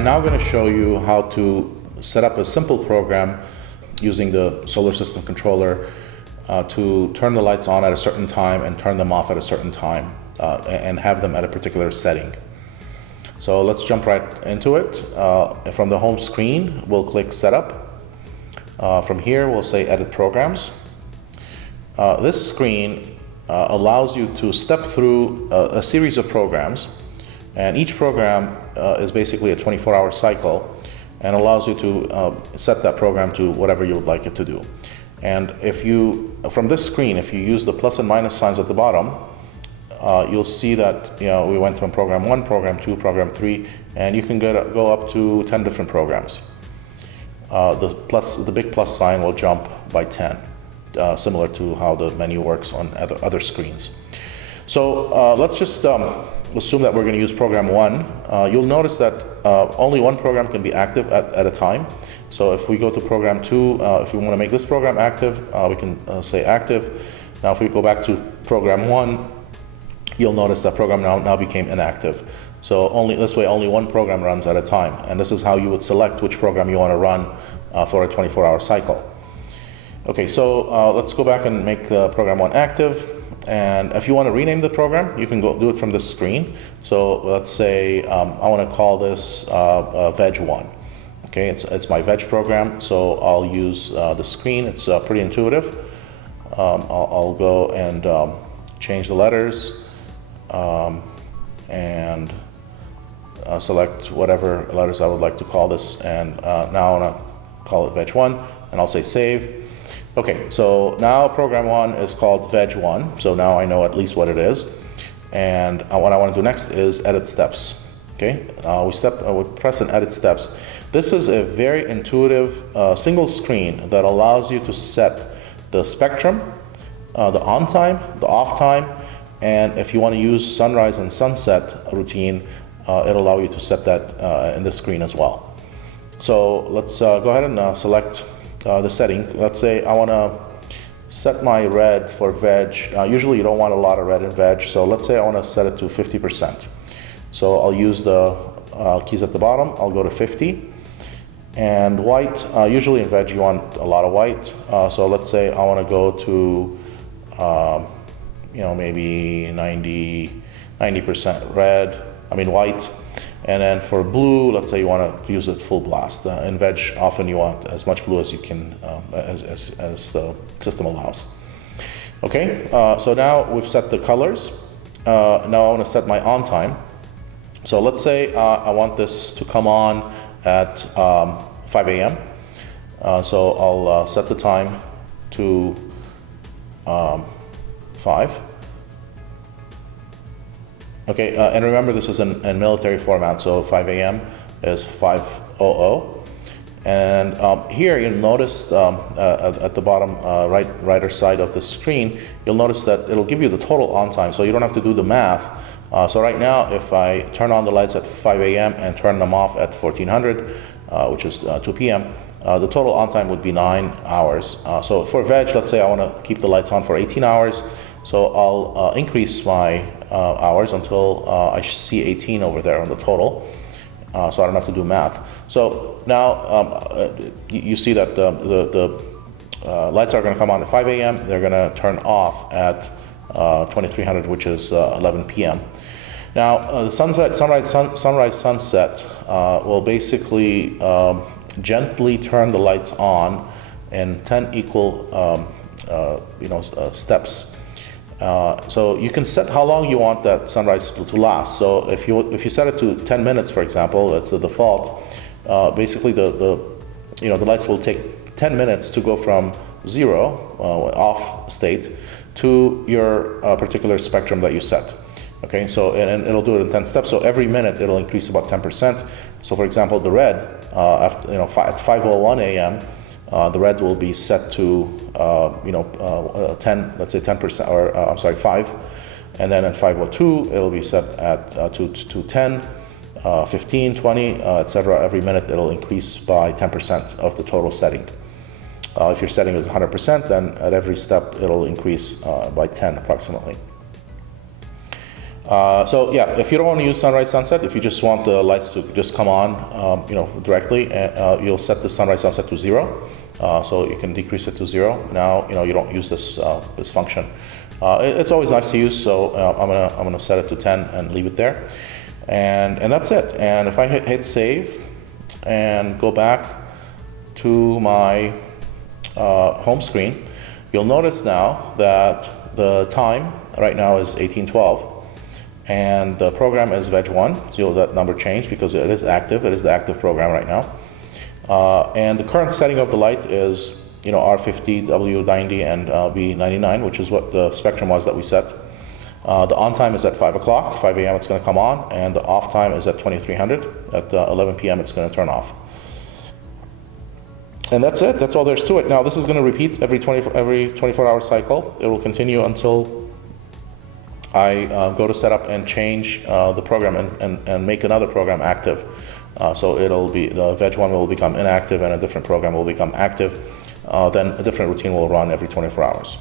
I'm now going to show you how to set up a simple program using the SolarSystem controller to turn the lights on at a certain time and turn them off at a certain time and have them at a particular setting. So let's jump right into it. From the home screen, we'll click Setup. From here, we'll say Edit Programs. This screen allows you to step through a series of programs, and each program is basically a 24-hour cycle and allows you to set that program to whatever you would like it to do. And if you, from this screen, if you use the plus and minus signs at the bottom, you'll see that we went from program 1, program 2, program 3, and you can go up to 10 different programs. The big plus sign will jump by 10, similar to how the menu works on other screens. So let's just assume that we're going to use program 1. You'll notice that only one program can be active at a time. So if we go to program 2, if we want to make this program active, we can say active. Now if we go back to program 1, you'll notice that program now became inactive. So this way only one program runs at a time, and this is how you would select which program you want to run for a 24-hour cycle. Okay, so let's go back and make program 1 active. And if you want to rename the program, you can go do it from this screen. So let's say I want to call this Veg 1. Okay, it's my Veg program, so I'll use the screen. It's pretty intuitive. I'll go and change the letters and select whatever letters I would like to call this. And now I want to call it Veg 1, and I'll say Save. Okay, so now program 1 is called Veg 1, so now I know at least what it is. And what I want to do next is Edit Steps. Okay, we press and Edit Steps. This is a very intuitive single screen that allows you to set the spectrum, the on time, the off time, and if you want to use sunrise and sunset routine, it'll allow you to set that in this screen as well. So let's go ahead and select the setting. Let's say I want to set my red for veg. Usually you don't want a lot of red in veg, so let's say I want to set it to 50%. So I'll use the keys at the bottom. I'll go to 50. And white, usually in veg you want a lot of white, so let's say I want to go to maybe 90% white. And then for blue, let's say you want to use it full blast. In veg, often you want as much blue as you can, as the system allows. Okay, so now we've set the colors. Now I want to set my on time. So let's say I want this to come on at 5 a.m. So I'll set the time to 5. Okay, and remember this is in military format, so 5 a.m. is 5:00. And here you'll notice at the bottom right side of the screen, you'll notice that it'll give you the total on time, so you don't have to do the math. So right now, if I turn on the lights at 5 a.m. and turn them off at 1400, which is 2 p.m., the total on time would be 9 hours. So for veg, let's say I want to keep the lights on for 18 hours. So I'll increase my hours until I see 18 over there on the total, so I don't have to do math. So now you see that the lights are going to come on at 5 a.m. They're going to turn off at 2300, which is 11 p.m. Now the sunrise, sunset will basically gently turn the lights on in 10 equal steps. So you can set how long you want that sunrise to last. So if you set it to 10 minutes, for example, that's the default. Basically, the lights will take 10 minutes to go from 0 off state to your particular spectrum that you set. Okay, so and it'll do it in 10 steps. So every minute it'll increase about 10%. So for example, the red at 5:01 a.m. The red will be set to 10, let's say 10%, or 5, and then at 5:02 it'll be set at to 10, 15, 20, etc. Every minute it'll increase by 10% of the total setting. If your setting is 100%, then at every step it'll increase by 10 approximately. So yeah, if you don't want to use sunrise sunset, if you just want the lights to just come on, directly, you'll set the sunrise sunset to 0. So you can decrease it to 0. Now you don't use this function. It's always nice to use, so I'm gonna set it to 10 and leave it there, and that's it. And if I hit save and go back to my home screen, you'll notice now that the time right now is 1812, and the program is veg1. So that number changed because it is active. It is the active program right now. And the current setting of the light is R50, W90, and B99, which is what the spectrum was that we set. The on time is at 5 o'clock, 5 a.m. it's going to come on, and the off time is at 2300. At 11 p.m. it's going to turn off. And that's it. That's all there's to it. Now this is going to repeat every 24-hour cycle. It will continue until I go to set up and change the program and make another program active. So it'll be, the veg1 will become inactive and a different program will become active. Then a different routine will run every 24 hours.